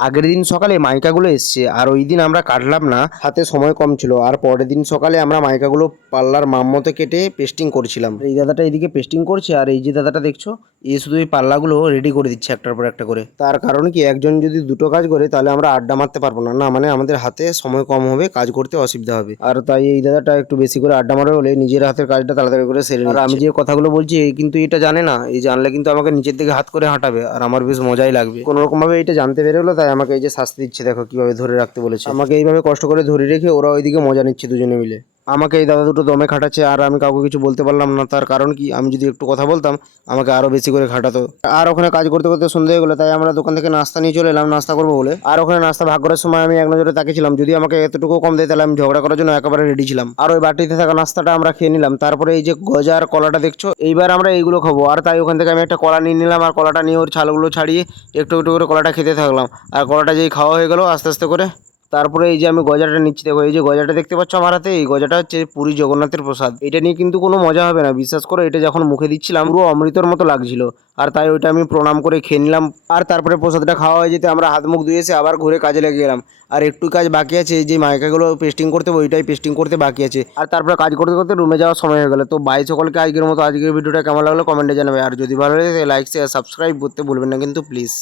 আগের দিন সকালে মাইকাগুলো এসছে আর ওই দিন আমরা কাটলাম না, হাতে সময় কম ছিল। আর পরের দিন সকালে আমরা মাইকাগুলো পাল্লার মাপ মতো কেটে পেস্টিং করছিলাম। এই দাদাটা এইদিকে পেস্টিং করছে আর এই যে দাদাটা দেখছো এ শুধু এই পাল্লাগুলো রেডি করে দিচ্ছে একটার পর একটা করে। তার কারণ কি, একজন যদি দুটো কাজ করে তাহলে আমরা আড্ডা মারতে পারবো না, মানে আমাদের হাতে সময় কম হবে, কাজ করতে অসুবিধা হবে। আর তাই এই দাদাটা একটু বেশি করে আড্ডা মারে বলে নিজের হাতের কাজটা তাড়াতাড়ি করে সেরে নিচ্ছে। আর আমি যে কথাগুলো বলছি এই কিন্তু এটা জানে না, এই জানলে কিন্তু আমাকে নিচের দিকে হাত করে হাঁটাবে আর আমার বেশ মজাই লাগবে। কোনো রকম ভাবে এটা জানতে পেরে হলো, তাই আমাকে এই যে শাস্তি দিচ্ছে, দেখো কিভাবে ধরে রাখতে বলেছে আমাকে। এইভাবে কষ্ট করে ধরে রেখে ওরা ওইদিকে মজা নিচ্ছে দুজনে মিলে। আমাকে এই দাদা দুটো দমে খাটাচ্ছে আর আমি কাউকে কিছু বলতে পারলাম না। তার কারণ কি, আমি যদি একটু কথা বলতাম আমাকে আরো বেশি করে খাটাতো। আর ওখানে কাজ করতে করতে সন্ধ্যে হয়ে গেলো, তাই আমরা দোকান থেকে নাস্তা নিয়ে চলে এলাম নাস্তা করবো বলে। আর ওখানে নাস্তা ভাগ করার সময় আমি এক নজরে তাকিয়েছিলাম, যদি আমাকে এতটুকু কম দেয় তাহলে আমি ঝগড়া করার জন্য একেবারে রেডি ছিলাম। আর ওই বাটিতে থাকা নাস্তাটা আমরা খেয়ে নিলাম। তারপরে এই যে গজা আর কলাটা দেখছো, এইবার আমরা এইগুলো খাবো। আর তাই ওখান থেকে আমি একটা কলা নিয়ে নিলাম আর কলাটা নিয়ে ওর ছালগুলো ছাড়িয়ে একটু একটু করে কলাটা খেতে থাকলাম। আর কলাটা যেই খাওয়া হয়ে গেলো আস্তে আস্তে করে, তারপরে এই যে আমি গজাটা নিচ্ছি। দেখো এই যে গজাটা দেখতে পাচ্ছ আমার হাতে, এই গজাটা হচ্ছে পুরী জগন্নাথের প্রসাদ। এটা নিয়ে কিন্তু কোনো মজা হবে না, বিশ্বাস করো। এটা যখন মুখে দিচ্ছিলাম পুরো অমৃতর মতো লাগছিল। আর তাই ওইটা আমি প্রণাম করে খেয়ে নিলাম। আর তারপরে প্রসাদটা খাওয়া হয়ে যেতে আমরা হাত মুখ ধুয়ে এসে আবার ঘুরে কাজে লেগে গেলাম। আর একটু কাজ বাকি আছে, যে মাইকাগুলো পেস্টিং করতে হবে ওইটাই পেস্টিং করতে বাকি আছে। আর তারপরে কাজ করতে করতে রুমে যাওয়ার সময় হয়ে গেল। তো বাই সকলকে, আজকের মতো আজকের ভিডিওটা কেমন লাগলো কমেন্টে জানাবে। আর যদি ভালো লাগে লাইক শেয়ার সাবস্ক্রাইব করতে ভুলবেন না কিন্তু প্লিজ।